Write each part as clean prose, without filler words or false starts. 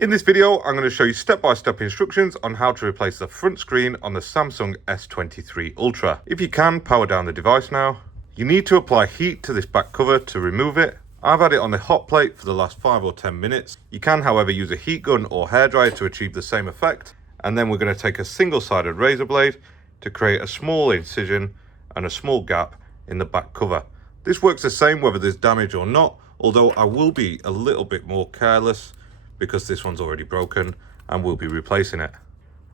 In this video, I'm going to show you step-by-step instructions on how to replace the front screen on the Samsung S23 Ultra. If you can, power down the device now. You need to apply heat to this back cover to remove it. I've had it on the hot plate for the last 5 or 10 minutes. You can, however, use a heat gun or hairdryer to achieve the same effect. And then we're going to take a single-sided razor blade to create a small incision and a small gap in the back cover. This works the same whether there's damage or not, although I will be a little bit more careless because this one's already broken and we'll be replacing it.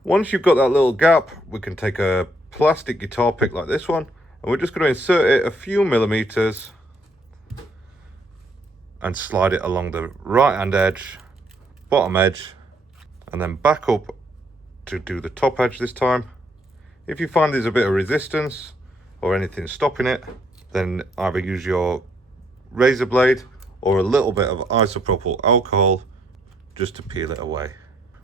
Once you've got that little gap, we can take a plastic guitar pick like this one and we're just going to insert it a few millimeters and slide it along the right hand edge, bottom edge, and then back up to do the top edge this time. If you find there's a bit of resistance or anything stopping it, then either use your razor blade or a little bit of isopropyl alcohol just to peel it away.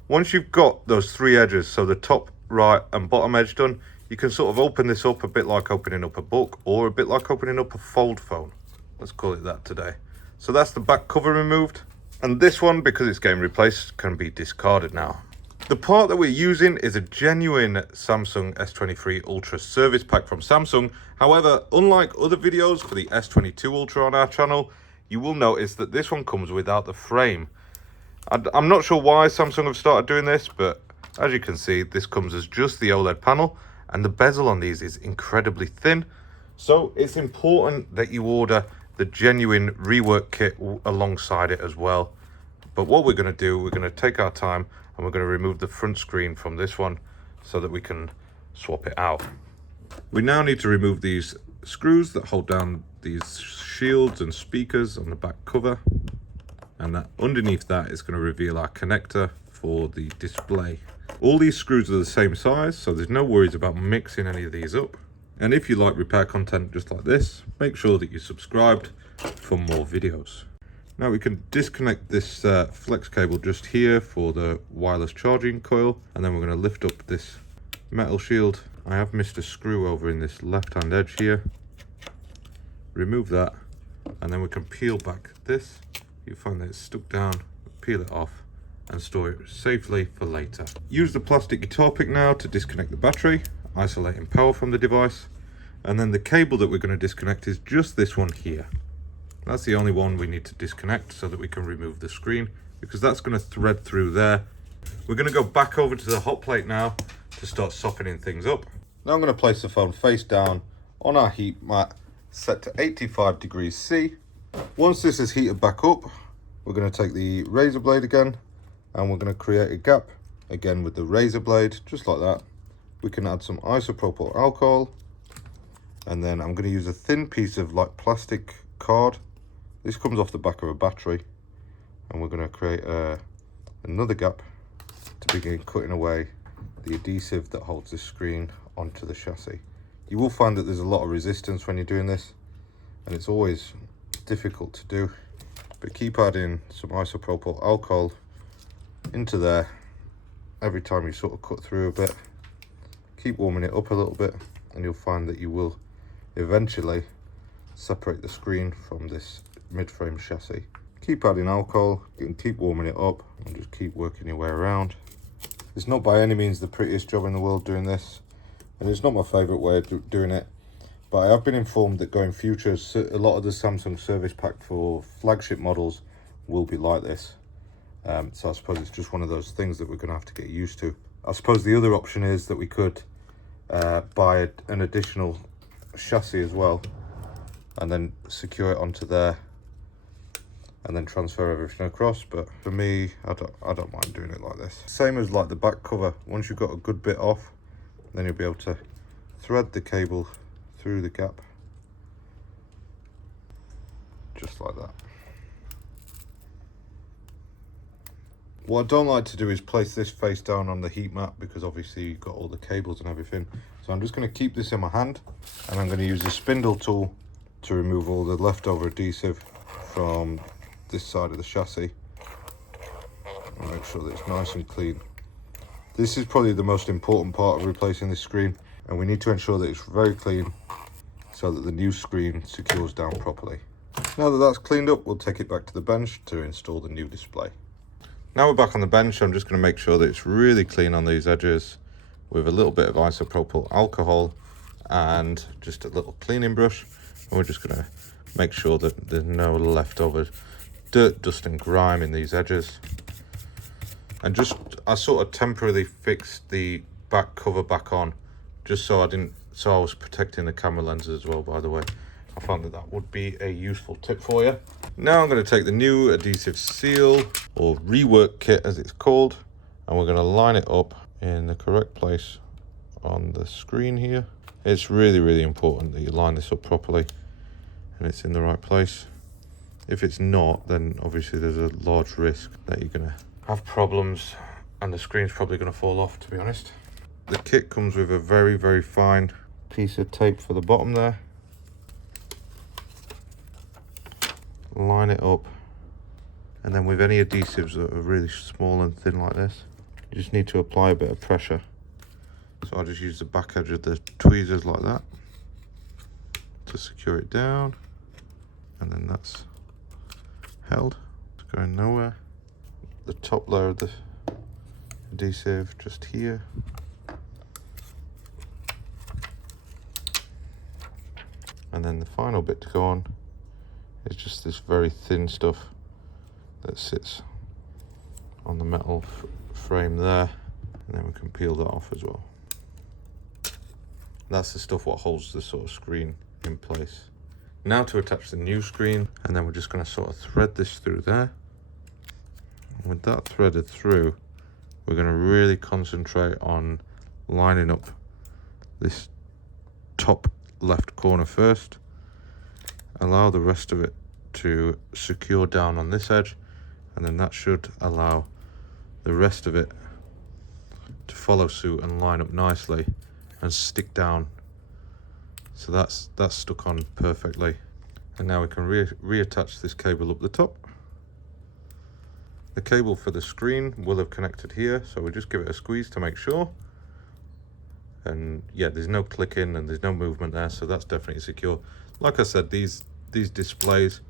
Once you've got those 3 edges, so the top, right and bottom edge done, you can sort of open this up a bit like opening up a book or a bit like opening up a fold phone. Let's call it that today. So that's the back cover removed, and this one, because it's getting replaced, can be discarded now. The part that we're using is a genuine Samsung S23 Ultra service pack from Samsung. However, unlike other videos for the S22 Ultra on our channel, you will notice that this one comes without the frame. I'm not sure why Samsung have started doing this, but as you can see, this comes as just the OLED panel, and the bezel on these is incredibly thin. So it's important that you order the genuine rework kit alongside it as well. But what we're going to do, we're going to take our time and we're going to remove the front screen from this one so that we can swap it out. We now need to remove these screws that hold down these shields and speakers on the back cover. And that underneath that is going to reveal our connector for the display. All these screws are the same size, so there's no worries about mixing any of these up. And if you like repair content just like this, make sure that you're subscribed for more videos. Now we can disconnect this flex cable just here for the wireless charging coil, and then we're going to lift up this metal shield. I have missed a screw over in this left hand edge here. Remove that, and then we can peel back this. You find that it's stuck down, peel it off and store it safely for later. Use the plastic guitar pick now to disconnect the battery, isolating power from the device, and then the cable that we're going to disconnect is just this one here. That's the only one we need to disconnect so that we can remove the screen, because that's going to thread through there. We're going to go back over to the hot plate now to start softening things up. Now I'm going to place the phone face down on our heat mat set to 85 degrees C. Once this is heated back up, we're going to take the razor blade again and we're going to create a gap again with the razor blade, just like that. We can add some isopropyl alcohol, and then I'm going to use a thin piece of like plastic card. This comes off the back of a battery, and we're going to create another gap to begin cutting away the adhesive that holds the screen onto the chassis. You will find that there's a lot of resistance when you're doing this, and it's always difficult to do, but keep adding some isopropyl alcohol into there every time you sort of cut through a bit. Keep warming it up a little bit and you'll find that you will eventually separate the screen from this mid-frame chassis. Keep adding alcohol and keep warming it up and just keep working your way around. It's not by any means the prettiest job in the world doing this, and it's not my favorite way of doing it. But I have been informed that going future, a lot of the Samsung service pack for flagship models will be like this. So I suppose it's just one of those things that we're going to have to get used to. I suppose the other option is that we could buy an additional chassis as well, and then secure it onto there, and then transfer everything across. But for me, I don't mind doing it like this. Same as like the back cover. Once you've got a good bit off, then you'll be able to thread the cable through the gap, just like that. What I don't like to do is place this face down on the heat mat, because obviously you've got all the cables and everything. So I'm just going to keep this in my hand, and I'm going to use the spindle tool to remove all the leftover adhesive from this side of the chassis and make sure that it's nice and clean. This is probably the most important part of replacing this screen, and we need to ensure that it's very clean so that the new screen secures down properly. Now that that's cleaned up, we'll take it back to the bench to install the new display. Now we're back on the bench. I'm just going to make sure that it's really clean on these edges with a little bit of isopropyl alcohol and just a little cleaning brush. And we're just going to make sure that there's no leftover dirt, dust and grime in these edges. And I sort of temporarily fixed the back cover back on just so I was protecting the camera lenses as well, by the way. I found that would be a useful tip for you. Now I'm going to take the new adhesive seal, or rework kit as it's called, and we're going to line it up in the correct place on the screen here. It's really, really important that you line this up properly and it's in the right place. If it's not, then obviously there's a large risk that you're going to have problems and the screen's probably going to fall off, to be honest. The kit comes with a very, very fine piece of tape for the bottom there. Line it up, and then with any adhesives that are really small and thin like this, you just need to apply a bit of pressure. So I'll just use the back edge of the tweezers like that to secure it down, and then that's held. It's going nowhere. The top layer of the adhesive just here. And then the final bit to go on is just this very thin stuff that sits on the metal frame there, and then we can peel that off as well. That's the stuff what holds the sort of screen in place. Now to attach the new screen, and then we're just going to sort of thread this through there. And with that threaded through, we're going to really concentrate on lining up this top left corner first. Allow the rest of it to secure down on this edge, and then that should allow the rest of it to follow suit and line up nicely and stick down. So that's stuck on perfectly. And now we can reattach this cable up the top. The cable for the screen will have connected here, so we'll just give it a squeeze to make sure. And yeah, there's no clicking and there's no movement there, so that's definitely secure. Like I said, these displays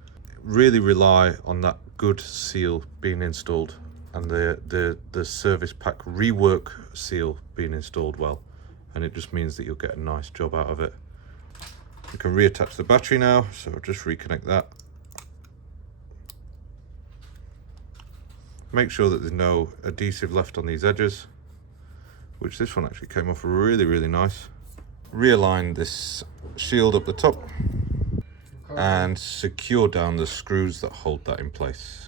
really rely on that good seal being installed and the service pack rework seal being installed well, and it just means that you'll get a nice job out of it. You can reattach the battery now, so I'll just reconnect that. Make sure that there's no adhesive left on these edges, which this one actually came off really, really nice. Realign this shield up the top and secure down the screws that hold that in place.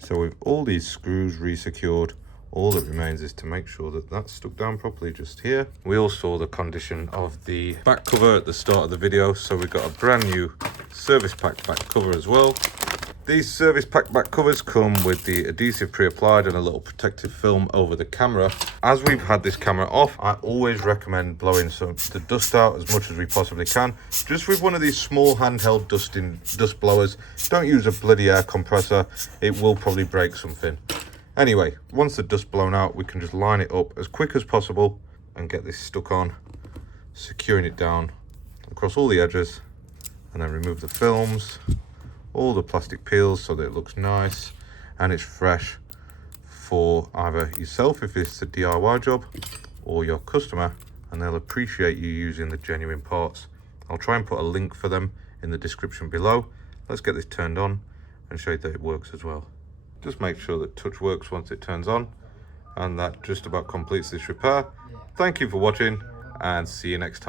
So with all these screws re-secured, all that remains is to make sure that that's stuck down properly just here. We all saw the condition of the back cover at the start of the video, so we've got a brand new service pack back cover as well. These service pack back covers come with the adhesive pre-applied and a little protective film over the camera. As we've had this camera off, I always recommend blowing the dust out as much as we possibly can. Just with one of these small handheld dust blowers. Don't use a bloody air compressor, it will probably break something. Anyway, once the dust's blown out, we can just line it up as quick as possible and get this stuck on, securing it down across all the edges, and then remove the films, all the plastic peels so that it looks nice and it's fresh for either yourself if it's a DIY job or your customer, and they'll appreciate you using the genuine parts. I'll try and put a link for them in the description below. Let's get this turned on and show you that it works as well. Just make sure that touch works once it turns on, and that just about completes this repair. Thank you for watching and see you next time.